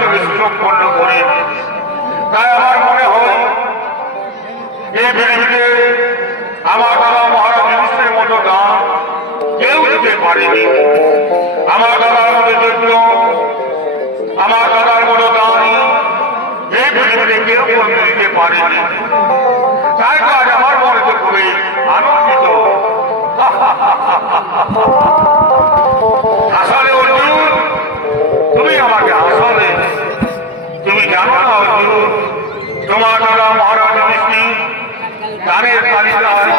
রাজ্যকে সুসম্পন্ন করে। তাই আমার মনে হয় এই পৃথিবীতে আমার দাদা মহারাজ যুধিষ্ঠিরের মতো দান কেউ দিতে পারেনি। আমার দাদার মতো যোগ্য, আমার দাদার মতো দানই এই পৃথিবীতে কেউ কোনদিন দিতে পারেনি। তাই কাজ আমার মনে তো খুবই আনন্দিত। আসলে অর্জুন, তুমি আমাকে হাসালে। তুমি জানো না অর্জুন, তোমার দাদা মহারাজ যুধিষ্ঠির দানের তালিকায়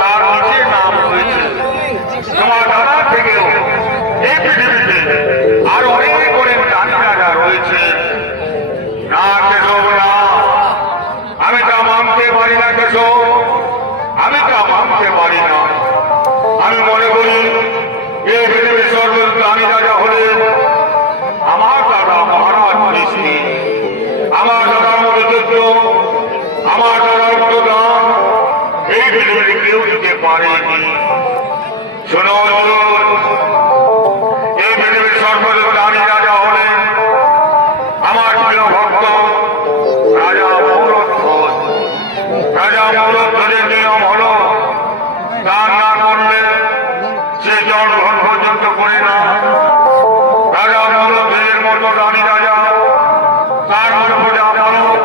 তার নিচে নাম হয়েছে। তোমার দাদা থেকেও এই পৃথিবীতে আরো অনেক অনেক দানি রাজা রয়েছে। না কেশব না, আমি তা মানতে পারি না কেশব, আমি তা মানতে পারি না। আমি মনে করি এই পৃথিবীর সর্বদানি রাজা হলেন আমার দাদা মহারাজ যুধিষ্ঠির। আমার দাদার মতো যোগ্য, আমার দাদার মতো দান এই পৃথিবীতে কেউ দিতে পারেনি। শোনো অর্জুন, এই পৃথিবীর সর্বদানি রাজা হলেন আমার প্রিয় ভক্ত রাজা মৌরধ্বজ। রাজা মৌরধ্বজের নিয়ম হল দান না করলে সে জন্মগ্রহণ পর্যন্ত করে না। রাজা মৌরধ্বজের মতো দানি রাজা, তার মতো প্রজা পালক,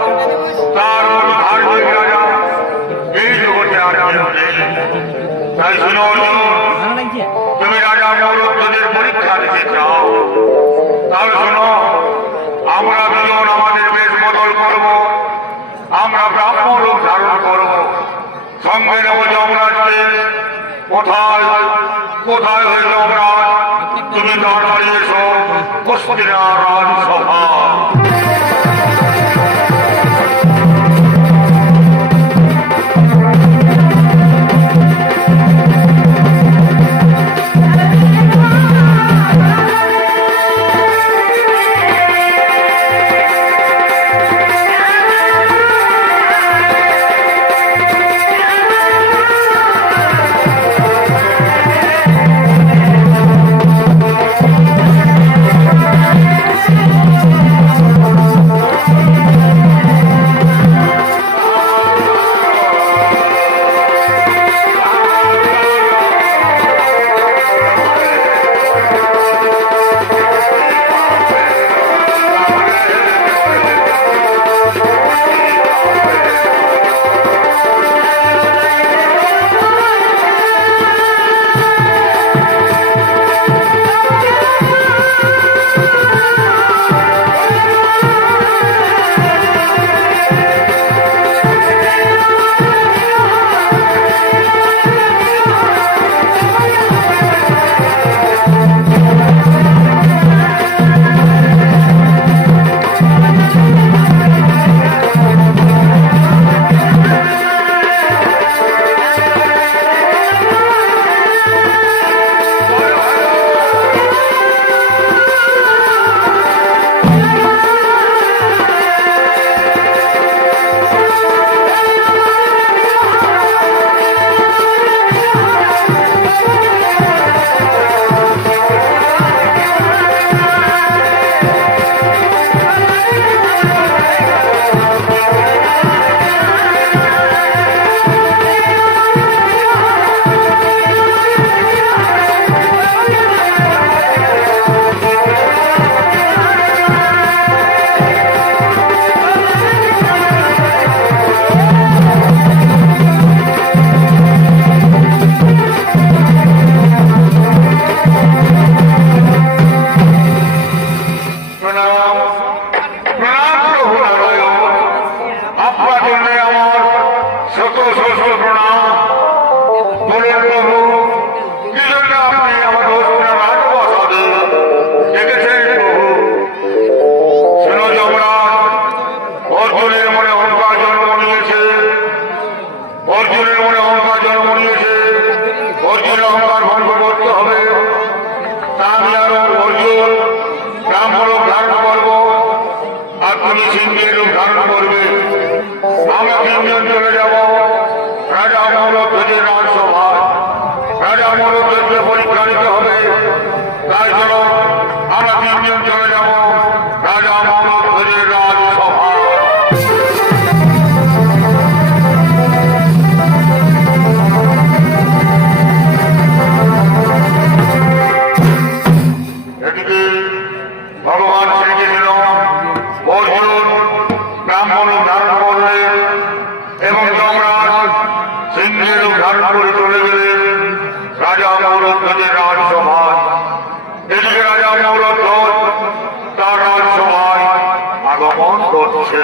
তার মতো ধার্মিক রাজা এই জগতে আর কেউ নেই। তাই শুনো অর্জুন, তুমি রাজা মৌরধ্বজের পরীক্ষা দিতে চাও, তাহলে শোনো, আমরা দুজন আমাদের বেশ বদল করব, আমরা ব্রাহ্ম রূপ ধারণ করব, সঙ্গে নেব যমরাজকে। কোথায় কোথায় হয়ে যমরাজ, তুমি তাড়াতাড়ি এসো হস্তিনার রাজসভা। পরীক্ষা নিতে হবে। তাই জন্য আমরা তিনজন চলে যাব রাজা আগমন করছে।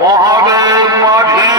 মহাদেব মাঝি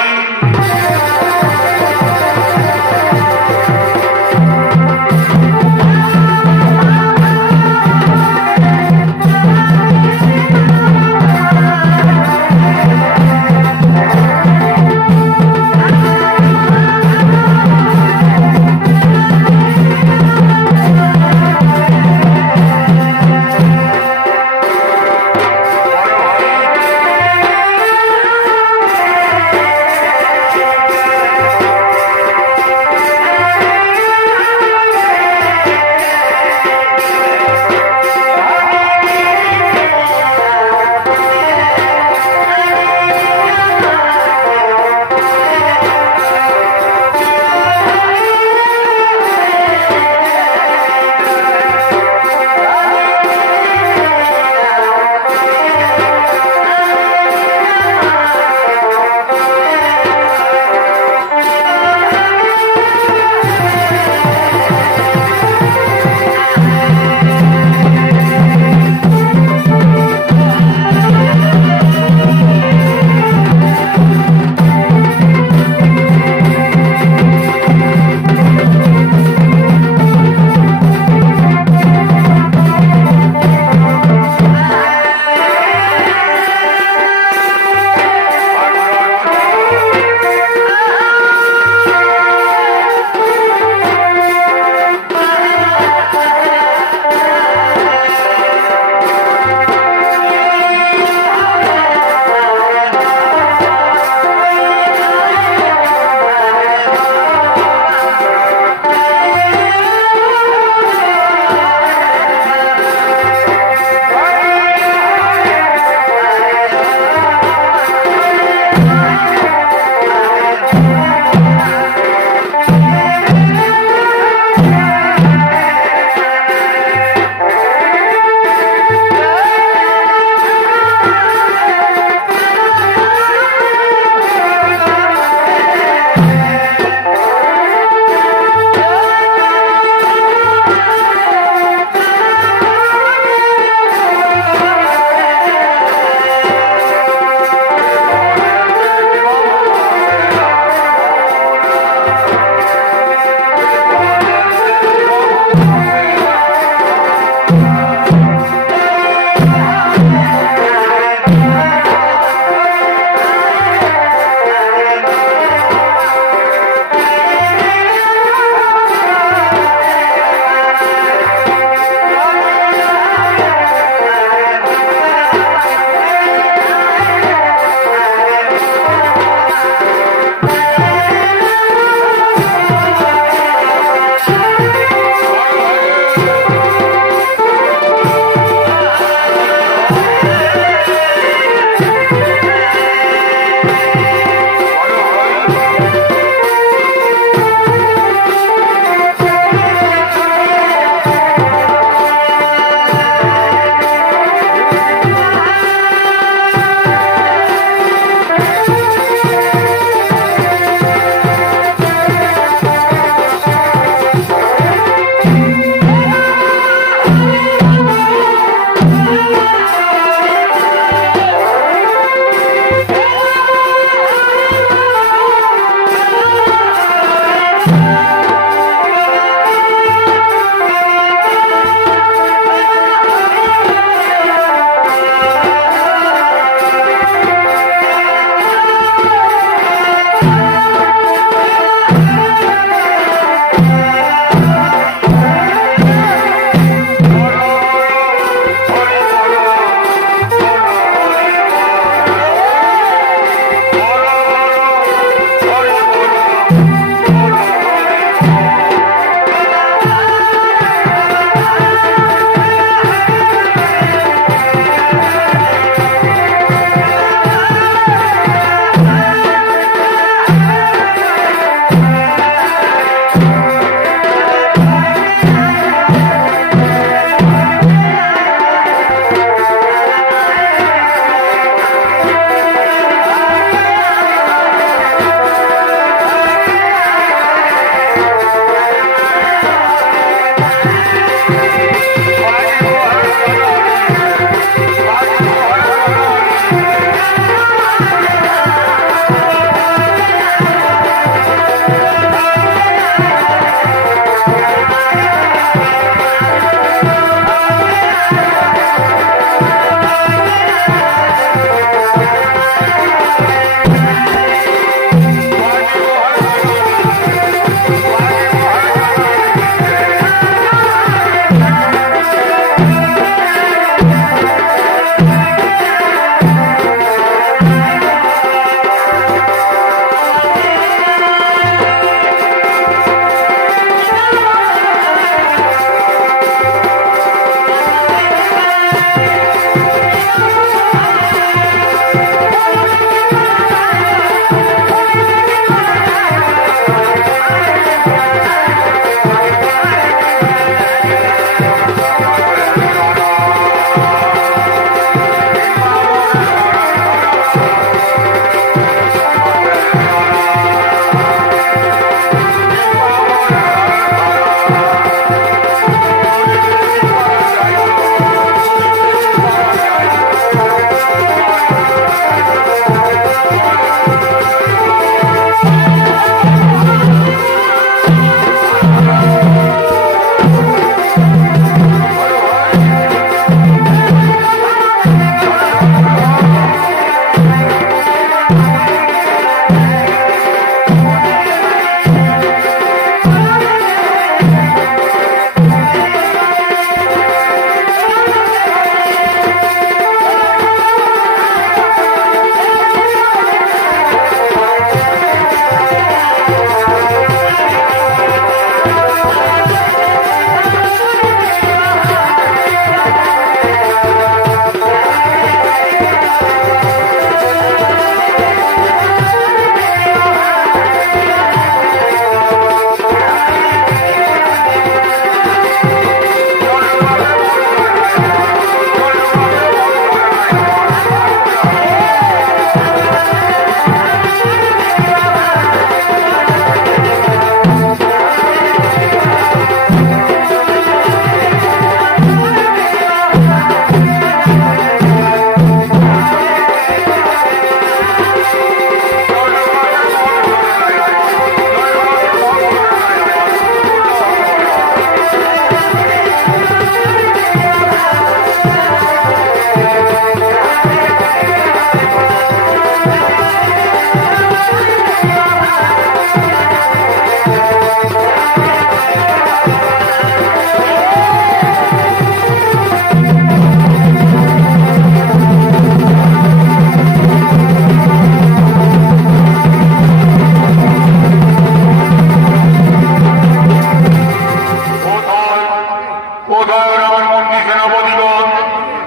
কোথায় আমার মন্ত্রী সেনাপতিগণ,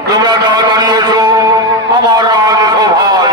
তোমরা তাড়াতাড়ি এসো আমার রাজসভায়।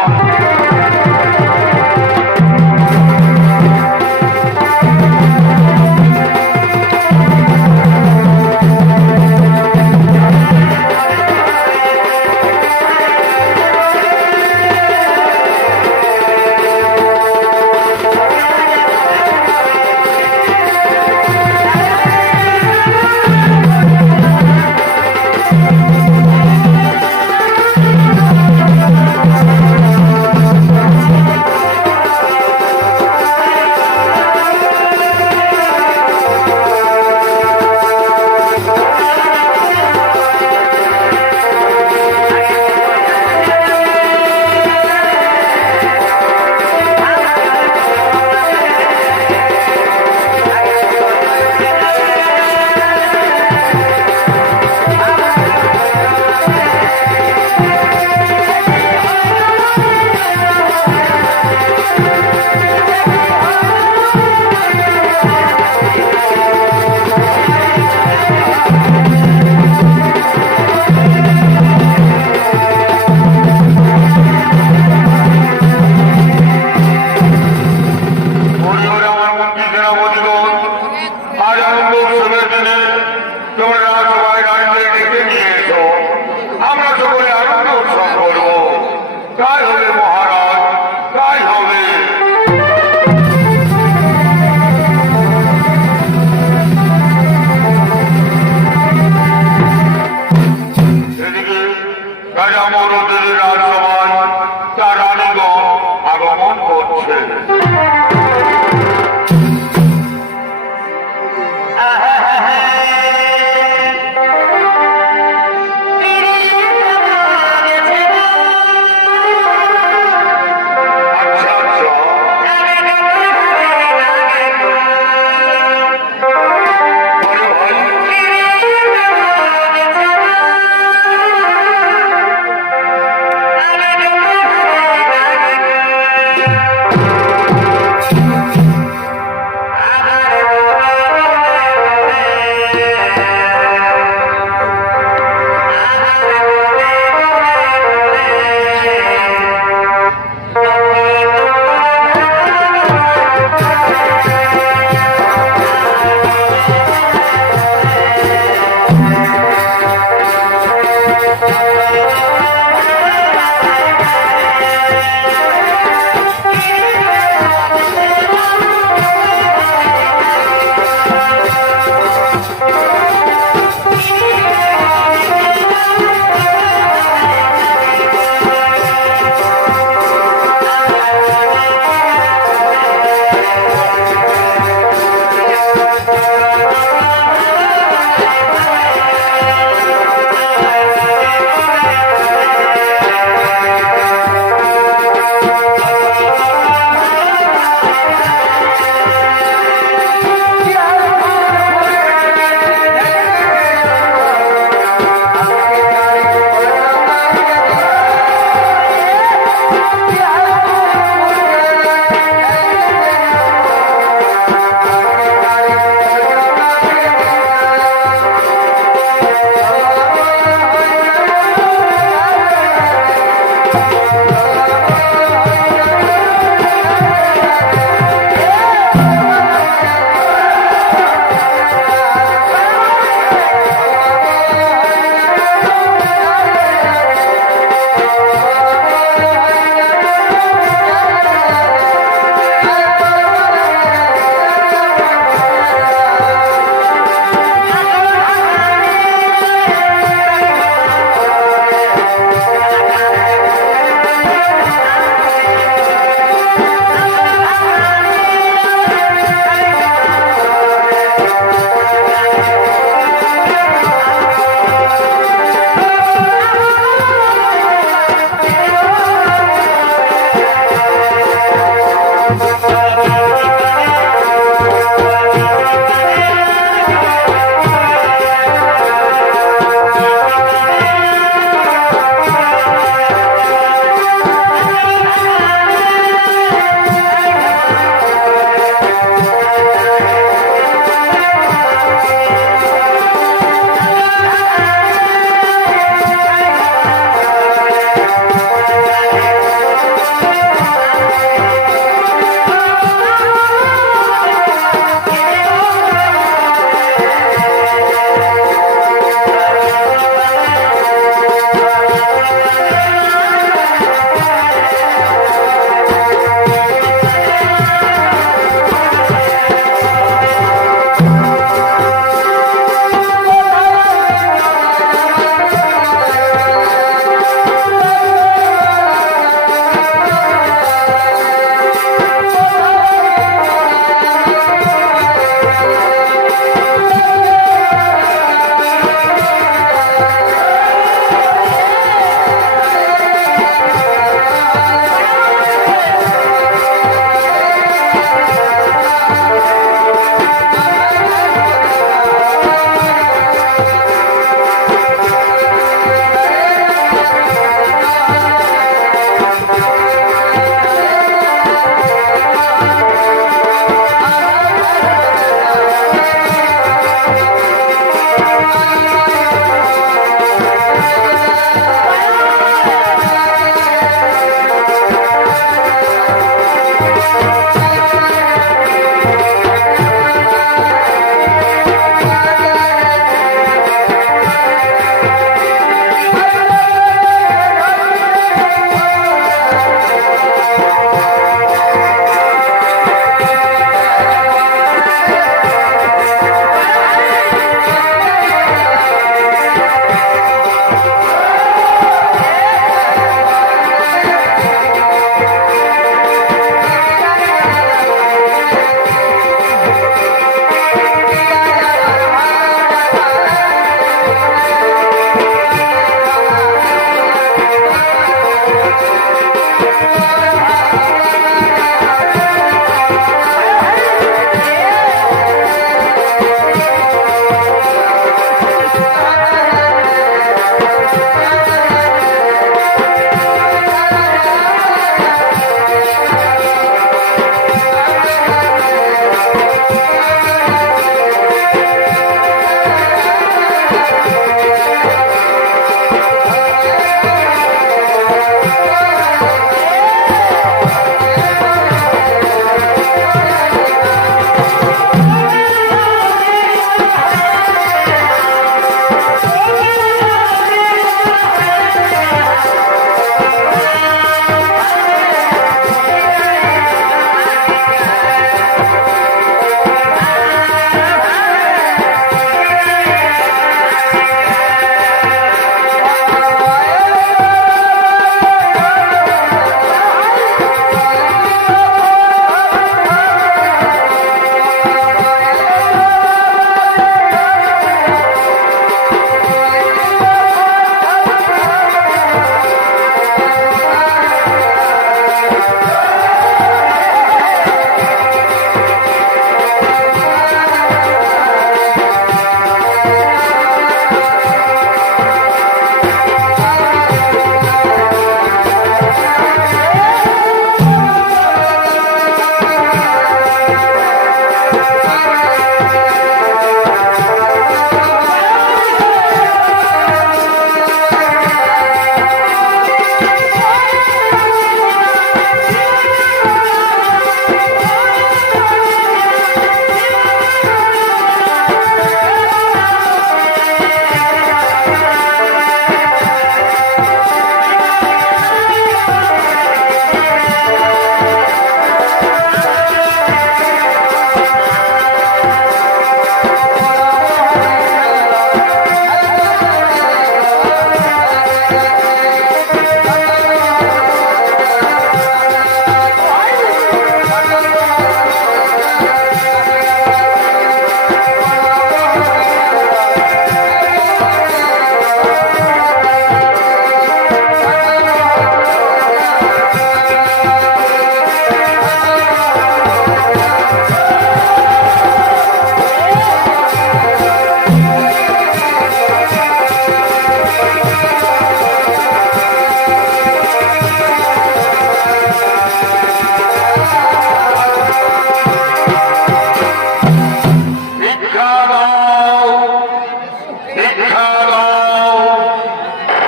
দীক্ষা দাও,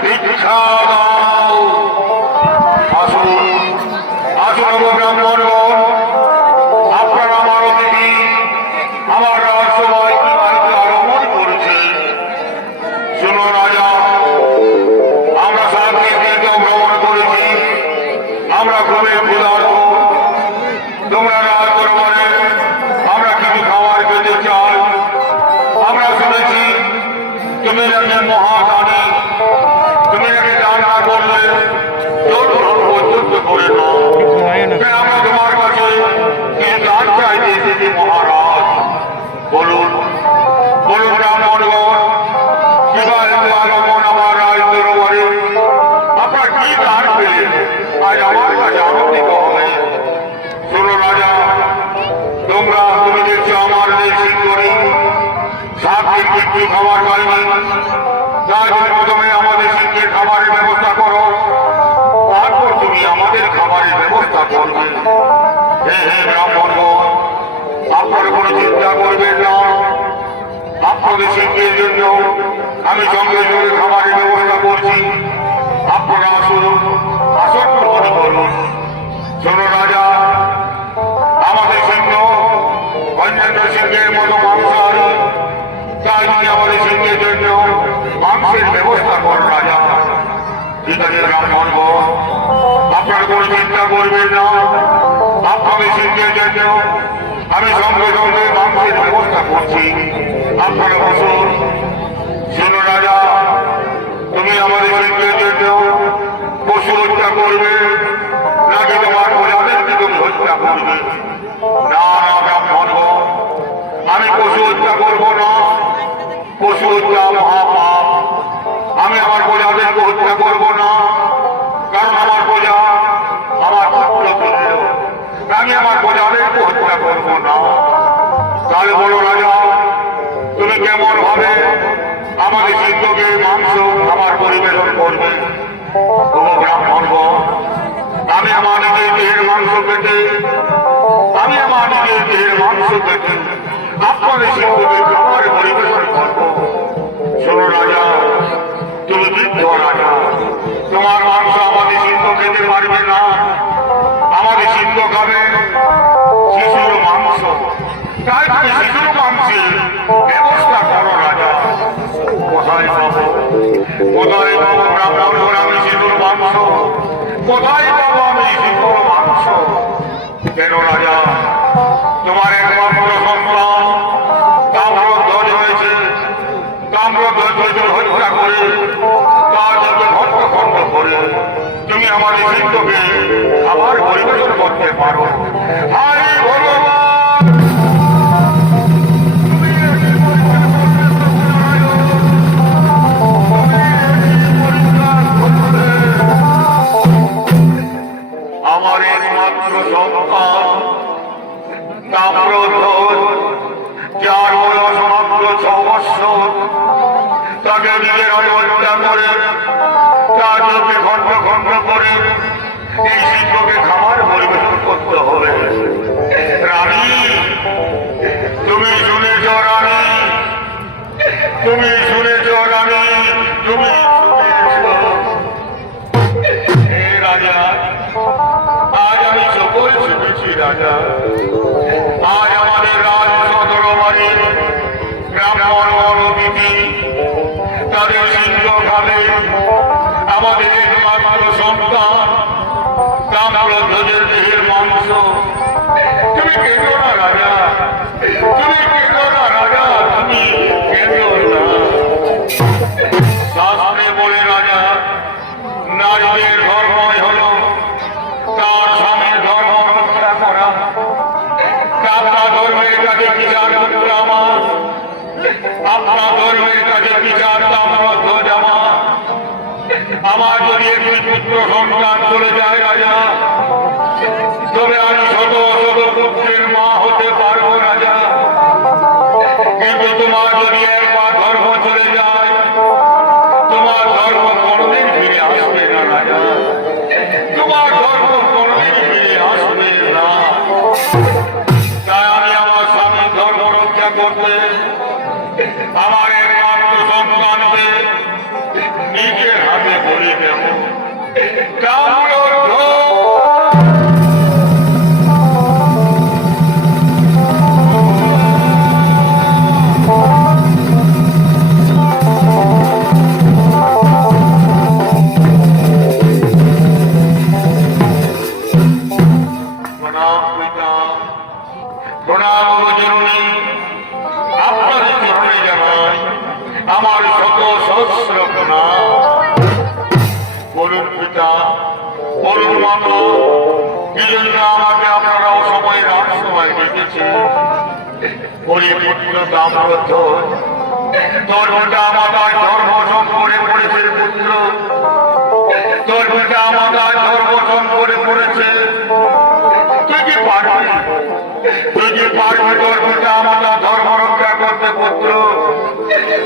দীক্ষা দাও। আসুন, আসুন ব্রাহ্মণগণ, আপনারা আমার অতিথি, আমার রাজসভায় কি বাড়িতে আগমন করেছে। শুনো রাজা, আমরা 7 দিন দীর্ঘ ভ্রমণ করেছি, আমরা খুবই ক্ষুধার্ত। তোমরা রাজ দরবারে আমরা কিছু খাবার খেতে চাই। আমরা শুনেছি তুমি একজন মহাদানী, তুমি নাকি দান না করলে জোর পর্যন্ত করে নাও। আমরা তোমার কাছে কিছু দান চাইতে এসেছি মহারাজ। বলুন, বলুন ব্রাহ্মণগণ, কিবা এত আগমন আমার রাজ দরবারে, আপনার কি দান পেলে আজ আমার কাছে আনন্দিত হবে। শোনো রাজা, তুমি দেখছো আমার এই সিংহরি 7 দিন কিছু খাবার পাইনি। তাই তুমি প্রথমে আমাদের সিংহের খাবারের ব্যবস্থা করো, তারপর তুমি আমাদের খাবারের ব্যবস্থা করবে। হে হে ব্রাহ্মণগণ, আপনারা কোনো চিন্তা করবেন না। আপনাদের সিংহের জন্য আমি সঙ্গে সঙ্গে খাবারের ব্যবস্থা করছি। আপনারা আসুন, আসন গ্রহণ করুন। শোনো রাজা, আমাদের সিংহ অন্যান্য সিংহের মতো মাংসাহারী, তাই তুমি আমাদের সিংহের জন্য মাংসের ব্যবস্থা করো রাজা। ঠিক আছে ব্রাহ্মণগণ, আপনারা কোনো চিন্তা করবেন না। আপনাদের সিংহের জন্য আমি সঙ্গে সঙ্গে মাংসের ব্যবস্থা করছি। আপনারা বসুন। শোনো রাজা, তুমি আমাদের সিংহের জন্য পশু হত্যা করবে নাকি তোমার প্রজাদেরকে তুমি হত্যা করবে? না না ব্রাহ্মণগণ, আমি পশু হত্যা করব না। পশু হত্যা মহাপাপ। আমি আমার প্রজাদেরকে হত্যা করব না, কারণ আমার প্রজা আমার পুত্র তুল্য। আমি আমার প্রজাদেরকে হত্যা করব না। তাহলে বলো রাজা, তুমি কেমন ভাবে আমাদের সিংহকে মাংস খাবার পরিবেশন করবে? ও ব্রাহ্মণগণ, আমি আমার নিজের দেহের মাংস কেটে আপনাদের সিংহকে খাবার পরিবেশন করবো। শোনো রাজা, তুমি বৃদ্ধ রাজা, তোমার মাংস আমাদের সিংহ খেতে পারবে না। আমাদের সিংহ খাবে শিশুর মাংস। তাই তুমি শিশুর মাংসের ব্যবস্থা করো রাজা। কোথায় পাবো, কোথায় পাবো ব্রাহ্মণ আমি শিশুর মাংস? কোথায় পাবো আমি শিশুর মাংস? কেন রাজা, তোমার একমাত্র সন্তান তাম্রধ্বজ হয়েছে। তাম্রধ্বজ হত্যা করে তার যাতে খণ্ড খণ্ড করে তুমি আমাদের সিংহকে আবার পরিবেশন করতে পারো। হায় ভগবান, আমার একমাত্র সন্তান তাম্রধ্বজ, যার বয়স মাত্র 6 বৎসর, তাকে নিজের হত্যা করে তার চোখে খণ্ড খণ্ড করে এই সিংহকে খাবার পরিবেশন করতে হবে। রানী, তুমি শুনেছ রানী, তুমি শুনেছ রানী, তুমি শুনেছ। হে রাজা, আজ আমি সকল শুনেছি রাজা। আজ আমাদের রাজ সদরবারে ব্রাহ্মণ অতিথি তাদের সিংহ খাবে আমাদের একমাত্র সন্তান তাম্রধ্বজের দেহের মাংস। তুমি কেঁদো না রাজা, তুমি কেঁদো না রাজা, তুমি কেঁদো না। শাস্ত্রে বলে রাজা, নারীদের ধর্মই হল তার স্বামীর ধর্ম রক্ষা করা। আপনার ধর্মের কাছে বিচার পুত্র আমার, আপনার ধর্মের কাছে বিচার তাম্রধ্বজ আমার। আমার যদি একটি পুত্র সন্তান চলে যায় রাজা, তবে আমি শত শত পুত্রের মা হতে পারবো রাজা। কিন্তু তোমার যদি একবার ধর্ম চলে যায়, তোমার ধর্ম কোনদিন ফিরে আসবে না রাজা। তোমার ধর্ম কোনদিন ফিরে আসবে না। তাই আমি আমার স্বামীর ধর্ম রক্ষা করতে আমার একমাত্র সন্তান সহস্র না বলুন পিতা, বলুন মাতা, কি জন্য আমাকে আপনারা অসময়ে রাজসভায় ডেকেছে? ওই পুত্র দাম্পত্য তোর পিতা মাতার ধর্মসন করে পড়েছে পুত্র, তোর পিতা মাতার ধর্মসন করে পড়েছে। তুই কি পারবি, তুই কি পারবি তোর পিতা মাতা ধর্ম রক্ষা করতে পুত্র?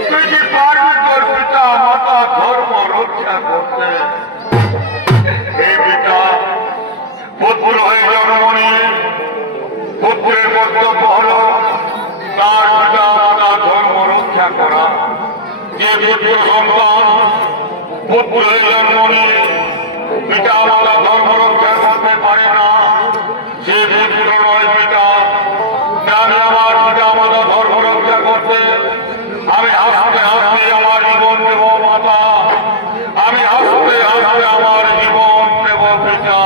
তুই কি পারবি তোর পিতা মাতা ধর্ম রক্ষা করতে? এই পিতা পুত্র হয়ে জন্ম নিয়ে পুত্রের কর্তব্য হল তার পিতা মাতা ধর্ম রক্ষা করা। যে পুত্র সন্তান পুত্র হয়ে জন্ম নিয়ে পিতা মাতা ধর্ম রক্ষা করতে পারে না, সে পুত্র নয় পিতা। আমি আমার পিতা মাতা ধর্ম রক্ষা করতে আমি হাসতে হাসতে আমার জীবন দেব মাতা, আমি হাসতে হাসতে আমার জীবন দেব পিতা।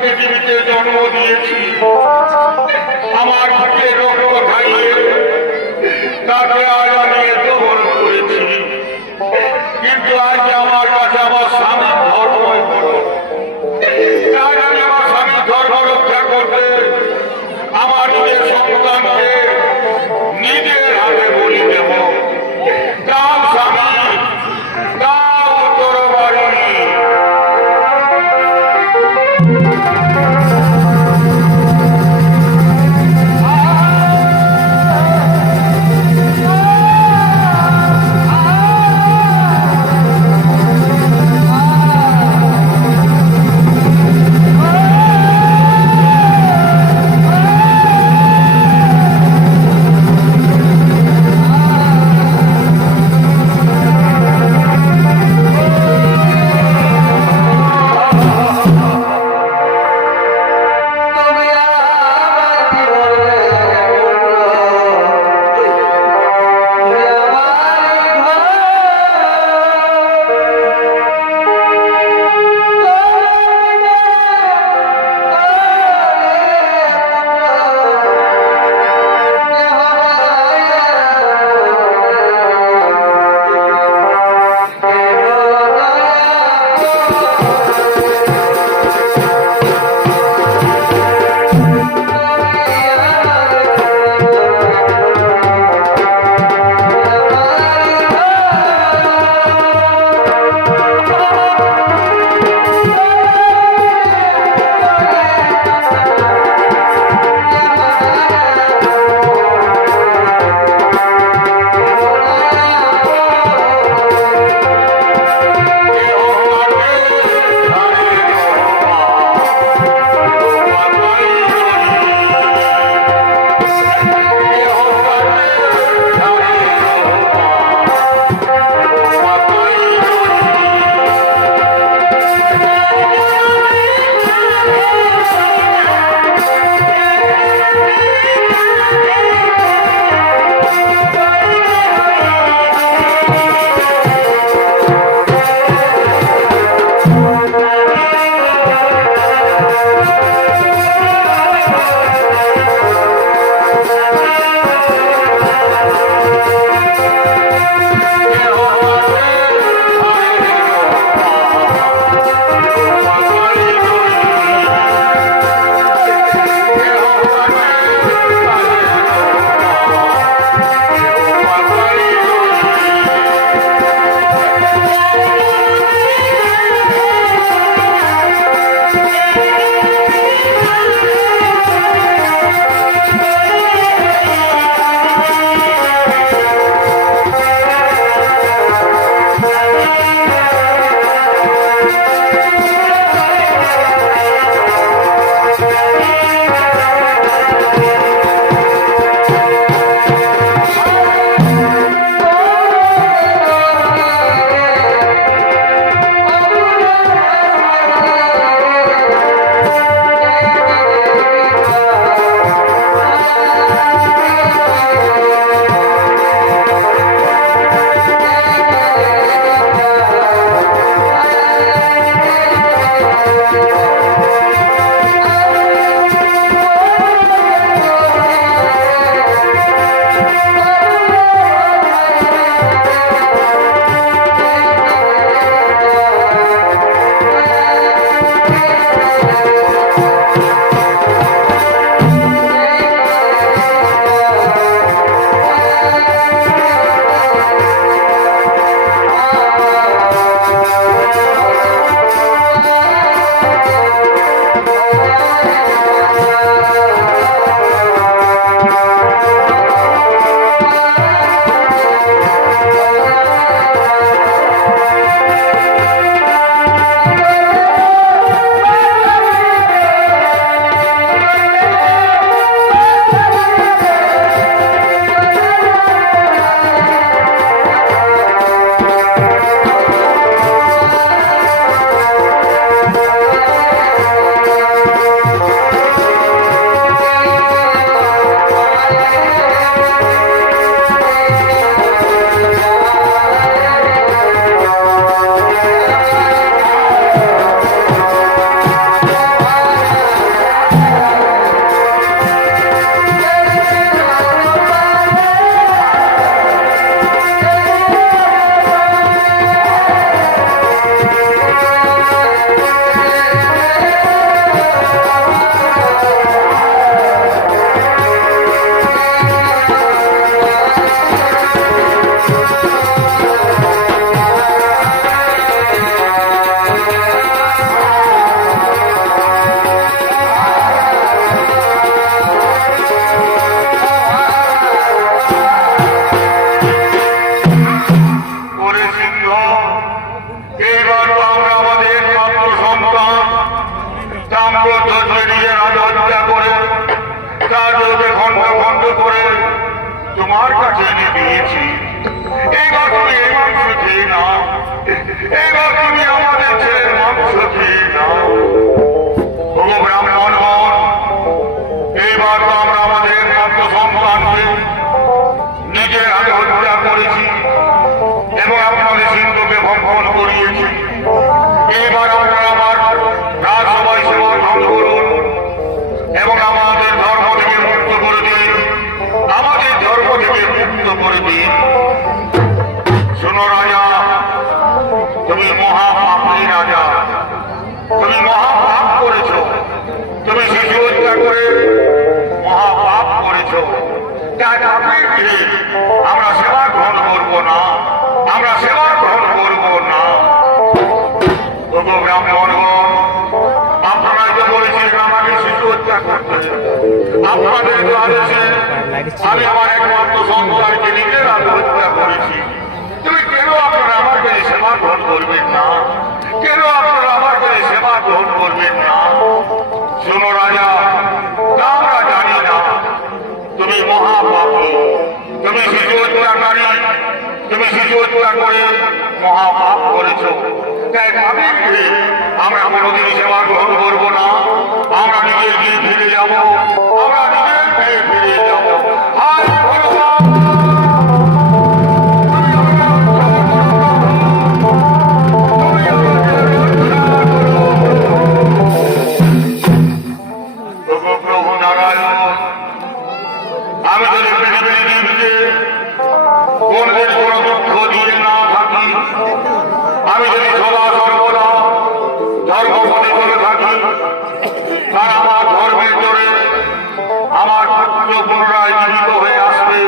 পৃথিবীতে জন্ম দিয়েছি, আমার বুকে রক্ত খাইয়ে তাকে আজ আমি এত বড় করেছি, কিন্তু আজ আমার কাছে আমার স্বামীর ধর্মই বড়। তাই আমি আমার স্বামীর ধর্ম রক্ষা করতে আমার নিজের সন্তানকে নিজের হাতে বলি দেব। তার স্বামী তার উত্তর বাড়ি। Ah! খণ্ড করে তোমার কাছে এনে দিয়েছি। এবার তুমি এই মাংস খেয়ে নাও, এবার তুমি আমাদের ছেলের মাংস খেয়ে নাও। ওগো ব্রাহ্মণগণ, এইবার তো আমরা আমাদের একমাত্র সন্তানকে নিজের হাতে হত্যা করেছি এবং আপনাদের সিন্ধুকে ভক্ষণ করিয়েছি। এবার আমরা আমার রাজসভায় সেবা গ্রহণ করুন এবং আমাদের ধর্ম থেকে মুক্ত করে দিন, আমাদের ধর্ম থেকে মুক্ত করে দিন। শোনো রাজা, তুমি মহাপাপী রাজা, তুমি মহাপাপ করেছ, তুমি শিশু হত্যা করে মহাপাপ করেছ। তাই আপনি আমরা সেবা গ্রহণ করবো না, আমরা সেবা গ্রহণ করবো না। তবু ব্রাহ্মণগণ, আপনারাই তো বলেছিলেন আমাকে শিশু হত্যা করতে। আপনাদের তো আদেশে আমি আমার একমাত্র সন্তানকে নিজের হাতে হত্যা করেছি। তুমি কেন আপনারা আমার কাছে সেবা গ্রহণ করবেন না? কেন আপনারা আমার কাছে সেবা গ্রহণ করবেন না? শোনো রাজা, আমরা জানি না তুমি মহাপাপী, তুমি শিশু হত্যাকারী, তুমি শিশু হত্যা করে মহাপাপ করেছ। তাই আমি আমরা কোনোদিন সেবা গ্রহণ করবো না, আমরা নিজের গিয়ে ফিরে যাব, আমরা নিজের গিয়ে ফিরে যাব। হায় ভগবান, প্রভু নারায়ণ, আমি যদি পৃথিবীর জীবকে কোনদিন কোনো দুঃখ দিয়ে না থাকি, আমি যদি সদা সর্বদা ধর্মপথে চলে থাকি, তার আমার ধর্মের জোরে আমার পুত্র পুনরায় জীবিত হয়ে আসবে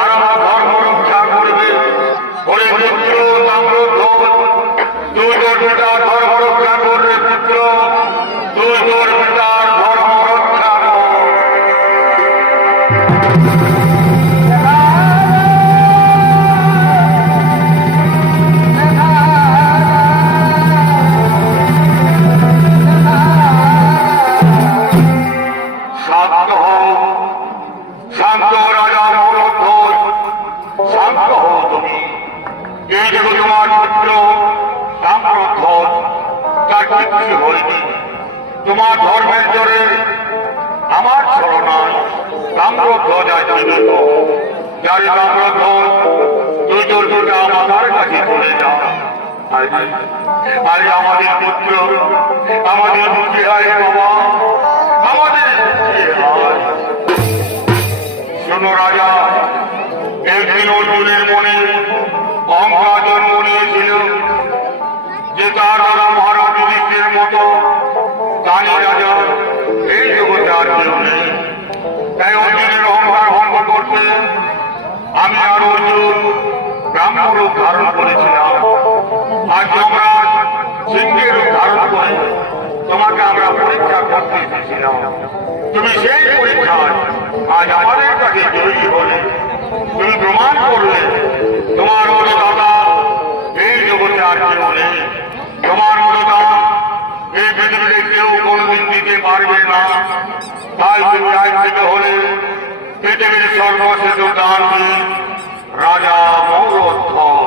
আর আমার ধর্ম রক্ষা করবে। ওরে পুত্র তাম্রধ্বজ, তুই তোর পিতার ধর্ম রক্ষা করবে। পুত্র, তুই তোর পিতার ধর্ম রক্ষা কর। শান্ত হও, শান্ত রাজা মনোধ্বজ, শান্ত হও তুমি। এই যে তোমার পুত্র তাম্রধ্বজ, তার কিচ্ছু হয়নি। তোমার ধর্মের জোরে আমার ছলনায় তাম্রধ্বজ আজ জীবিত। যার তাম্রধ্বজ, তুই তোর পিতা মাতার কাছে চলে যা। আজ আমাদের পুত্র, আমাদের মুখে হয় বাবা, আমাদের মুখে হয়। শোনো রাজা, একদিন অর্জুনের মনে অহংকার জন্ম নিয়েছিল যে তার দ্বারা মহারাজ যুধিষ্ঠিরের মতো কালী রাজা এই জগতে আর কেউ নেই। তাই অর্জুনের অহংকার ভঙ্গ করতে আমি আর অর্জুন ব্রাহ্মণ রূপ ধারণ করেছিলাম। আজ যমরাজ সিংহের রূপ ধারণ করে তোমাকে আমরা পরীক্ষা করতে এসেছিলাম। তুমি সেই পরীক্ষায় আজ আমাদের কাছে জয়ী হলে, তুমি প্রমাণ করলে তোমার মতো দাদা এই জগতে আর কেউ নেই। তোমার মতো দাদা এই পৃথিবীতে কেউ কোনোদিন দিতে পারবে না। তাই তুমি আজ থেকে হলে পৃথিবীর সর্বশ্রেষ্ঠ দানবীর রাজা মৌরধ্বজ।